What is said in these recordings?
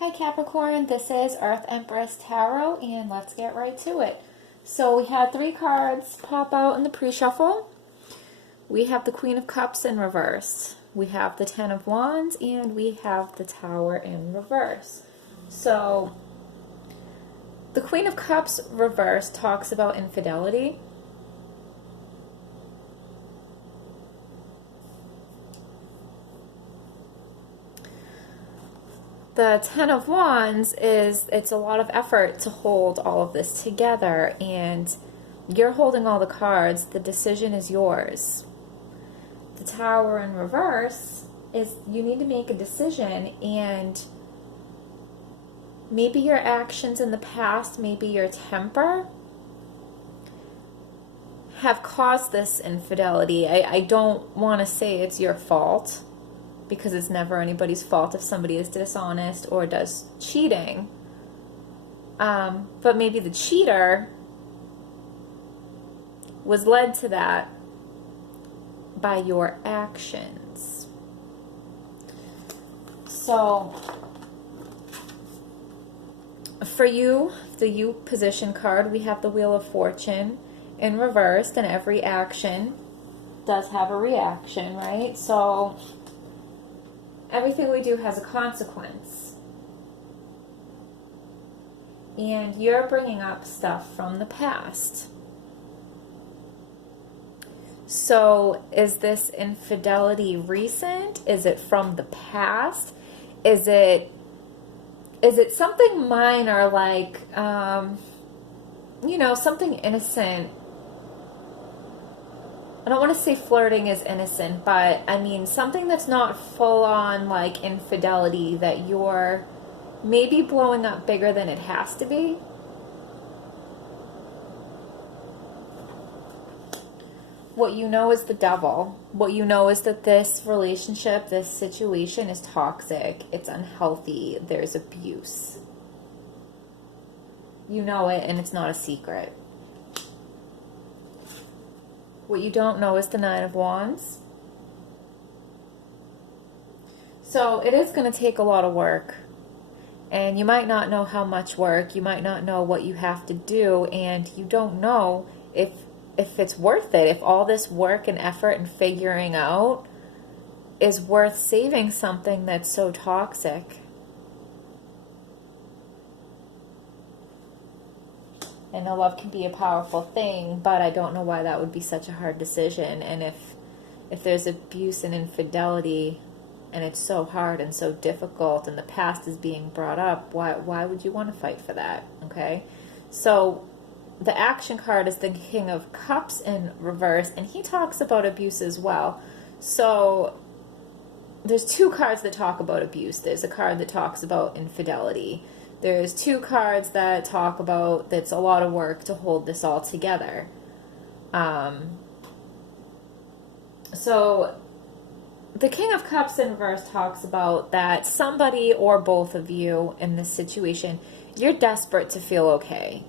Hi Capricorn, this is Earth Empress Tarot, and let's get right to it. So we had three cards pop out in the pre-shuffle. We have the Queen of Cups in reverse. We have the Ten of Wands, and we have the Tower in reverse. So the Queen of Cups reverse talks about infidelity. The Ten of Wands it's a lot of effort to hold all of this together, and you're holding all the cards. The decision is yours. The Tower in reverse is you need to make a decision, and maybe your actions in the past, maybe your temper have caused this infidelity. I don't want to say it's your fault, because it's never anybody's fault if somebody is dishonest or does cheating. But maybe the cheater was led to that by your actions. So for you, the You position card, we have the Wheel of Fortune in reverse, and every action does have a reaction, right? So everything we do has a consequence. And you're bringing up stuff from the past. So is this infidelity recent? Is it from the past? Is it something minor, like, something innocent? I don't want to say flirting is innocent, but I mean something that's not full on like infidelity, that you're maybe blowing up bigger than it has to be. What you know is the devil. What you know is that this relationship, this situation is toxic. It's unhealthy. There's abuse. You know it, and it's not a secret. What you don't know is the Nine of Wands. So it is going to take a lot of work. And you might not know how much work. You might not know what you have to do. And you don't know if it's worth it. If all this work and effort and figuring out is worth saving something that's so toxic. I know love can be a powerful thing, but I don't know why that would be such a hard decision. And if there's abuse and infidelity, and it's so hard and so difficult, and the past is being brought up, why would you want to fight for that? Okay? So the action card is the King of Cups in reverse, and he talks about abuse as well. So there's two cards that talk about abuse. There's a card that talks about infidelity. There's two cards that talk about that's a lot of work to hold this all together. So the King of Cups in reverse talks about that somebody or both of you in this situation, you're desperate to feel okay.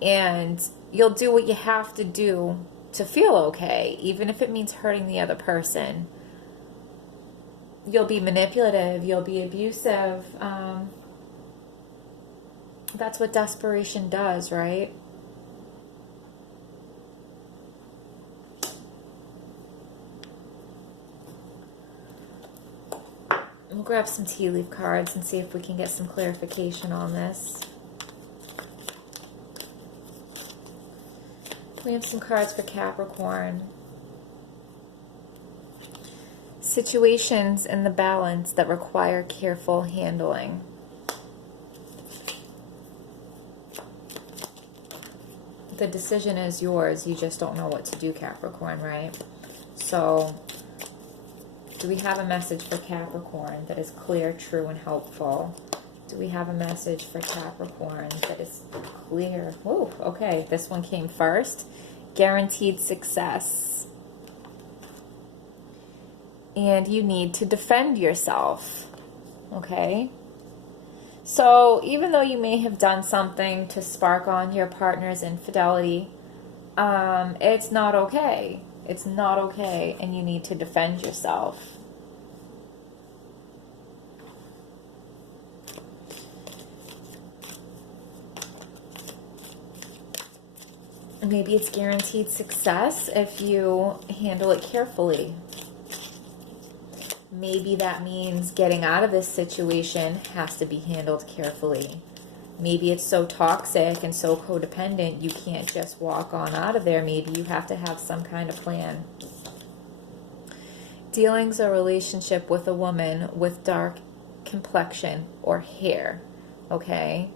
And you'll do what you have to do to feel okay, even if it means hurting the other person. You'll be manipulative. You'll be abusive. That's what desperation does, right? We'll grab some tea leaf cards and see if we can get some clarification on this. We have some cards for Capricorn. Situations in the balance that require careful handling. The decision is yours. You just don't know what to do, Capricorn, right? So, do we have a message for Capricorn that is clear, true, and helpful? Do we have a message for Capricorn that is clear? Whoa, okay, this one came first. Guaranteed success. And you need to defend yourself, okay? So even though you may have done something to spark on your partner's infidelity, it's not okay. It's not okay, and you need to defend yourself. Maybe it's guaranteed success if you handle it carefully. Maybe that means getting out of this situation has to be handled carefully. Maybe it's so toxic and so codependent you can't just walk on out of there. Maybe you have to have some kind of plan. Dealing's a relationship with a woman with dark complexion or hair, okay?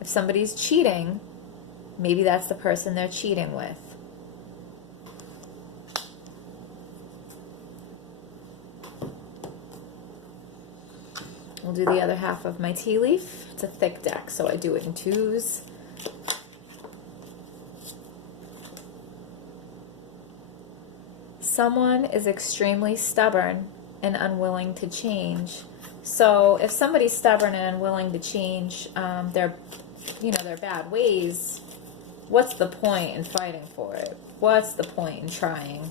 If somebody's cheating, maybe that's the person they're cheating with. We'll do the other half of my tea leaf. It's a thick deck, so I do it in twos. Someone is extremely stubborn and unwilling to change. So if somebody's stubborn and unwilling to change their bad ways, what's the point in fighting for it? What's the point in trying?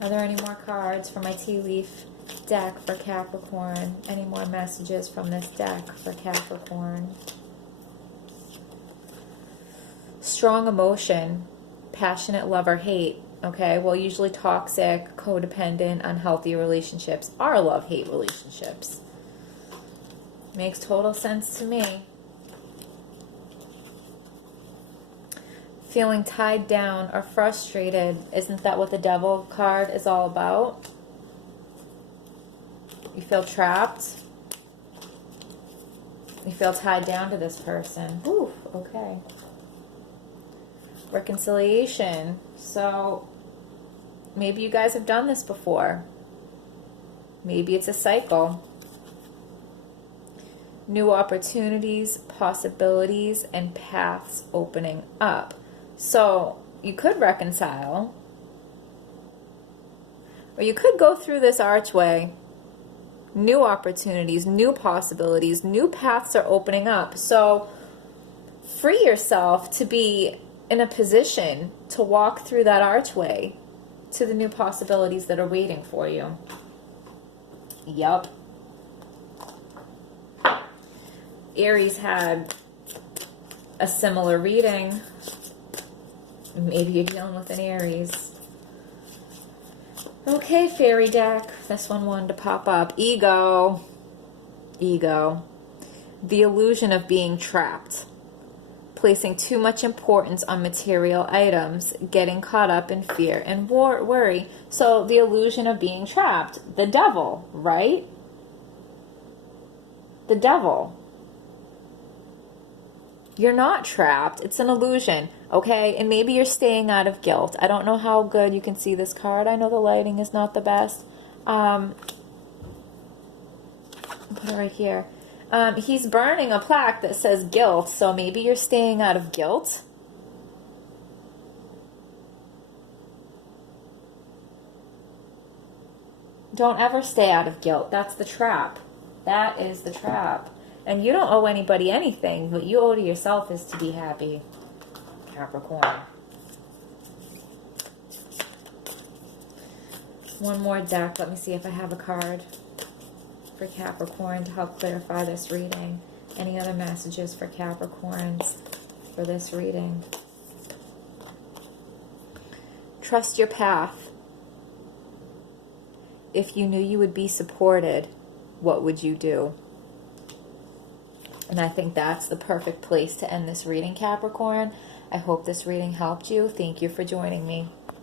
Are there any more cards for my tea leaf deck for Capricorn? Any more messages from this deck for Capricorn? Strong emotion, passionate love or hate. Okay, well, usually toxic, codependent, unhealthy relationships are love-hate relationships. Makes total sense to me. Feeling tied down or frustrated. Isn't that what the Devil card is all about? You feel trapped. You feel tied down to this person. Ooh, okay. Reconciliation. So maybe you guys have done this before. Maybe it's a cycle. New opportunities, possibilities, and paths opening up. So you could reconcile, or you could go through this archway. New opportunities, new possibilities, new paths are opening up. So free yourself to be in a position to walk through that archway to the new possibilities that are waiting for you. Yup. Aries had a similar reading. Maybe you're dealing with an Aries. Okay, fairy deck. This one wanted to pop up. Ego. Ego. The illusion of being trapped. Placing too much importance on material items, getting caught up in fear and worry. So the illusion of being trapped. The devil, right? The devil. You're not trapped. It's an illusion, okay? And maybe you're staying out of guilt. I don't know how good you can see this card. I know the lighting is not the best. I'll put it right here. He's burning a plaque that says guilt, so maybe you're staying out of guilt. Don't ever stay out of guilt. That's the trap. That is the trap. And you don't owe anybody anything. What you owe to yourself is to be happy. Capricorn. One more deck. Let me see if I have a card for Capricorn to help clarify this reading. Any other messages for Capricorns for this reading? Trust your path. If you knew you would be supported, what would you do? And I think that's the perfect place to end this reading, Capricorn. I hope this reading helped you. Thank you for joining me.